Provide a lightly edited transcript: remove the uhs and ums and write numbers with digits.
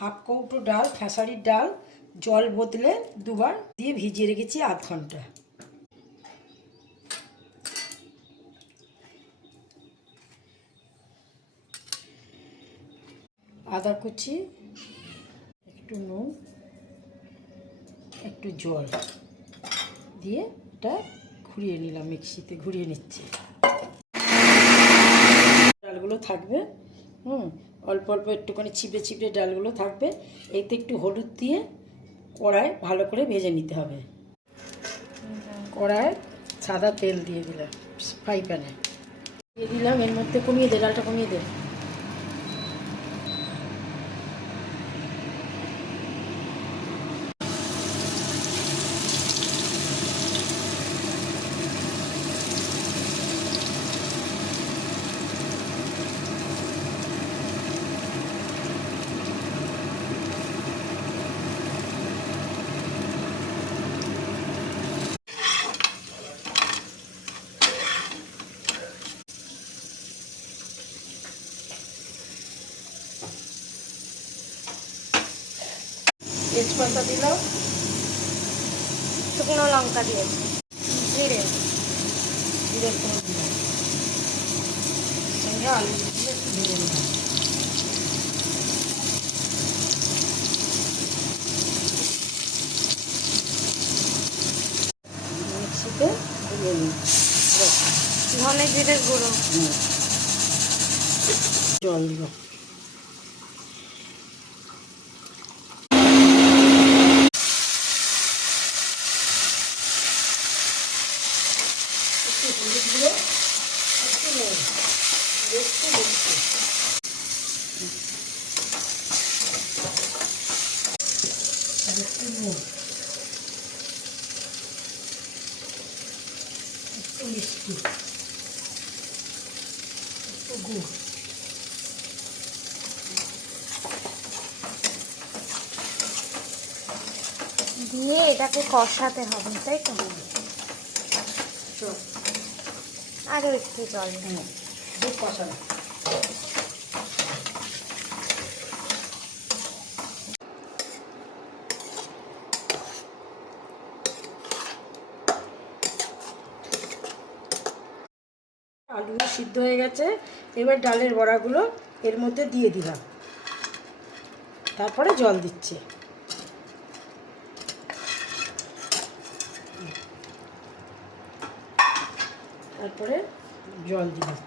Half কৌটো ডাল, খেসারির ডাল, জল বদলে দুবার দিয়ে ভিজিয়ে রেখেছি আধ ঘন্টা। আদা কুচি, একটু নুন, একটু জল দিয়ে এটা ঘুরিয়ে নিলাম, মিক্সিতে ঘুরিয়ে নিচ্ছি। ডালগুলো থাকবে, অল্প অল্প একটুখানি চিপড়ে চিপড়ে ডালগুলো থাকবে। এতে একটু হলুদ দিয়ে কড়ায় ভালো করে ভেজে নিতে হবে। কড়ায় সাদা তেল দিয়ে দিলাম, ফ্রাই প্যানে দিয়ে দিলাম। এর মধ্যে কমিয়ে দে, ডালটা কমিয়ে দে। তেজপাতা দিলাম, শুকনো লঙ্কা দিয়েছি, জিরে জিরে ফোড়ন দিলাম, সঙ্গে আলু দিয়ে একটু ভেজে নিলাম। মিক্সিতে ঘুরিয়ে নিই। ধনে জিরে গুঁড়ো, জল দিব। মিষ্টি, একটু গুড়, দিয়ে এটাকে কষাতে হবে, তাই তো? আরও একটু জল, খুব কষানো। আলু সিদ্ধ হয়ে গেছে, এবার ডালের বড়াগুলো এর মধ্যে দিয়ে দিলাম, তারপরে জল দিচ্ছি। তারপরে জল দিলাম।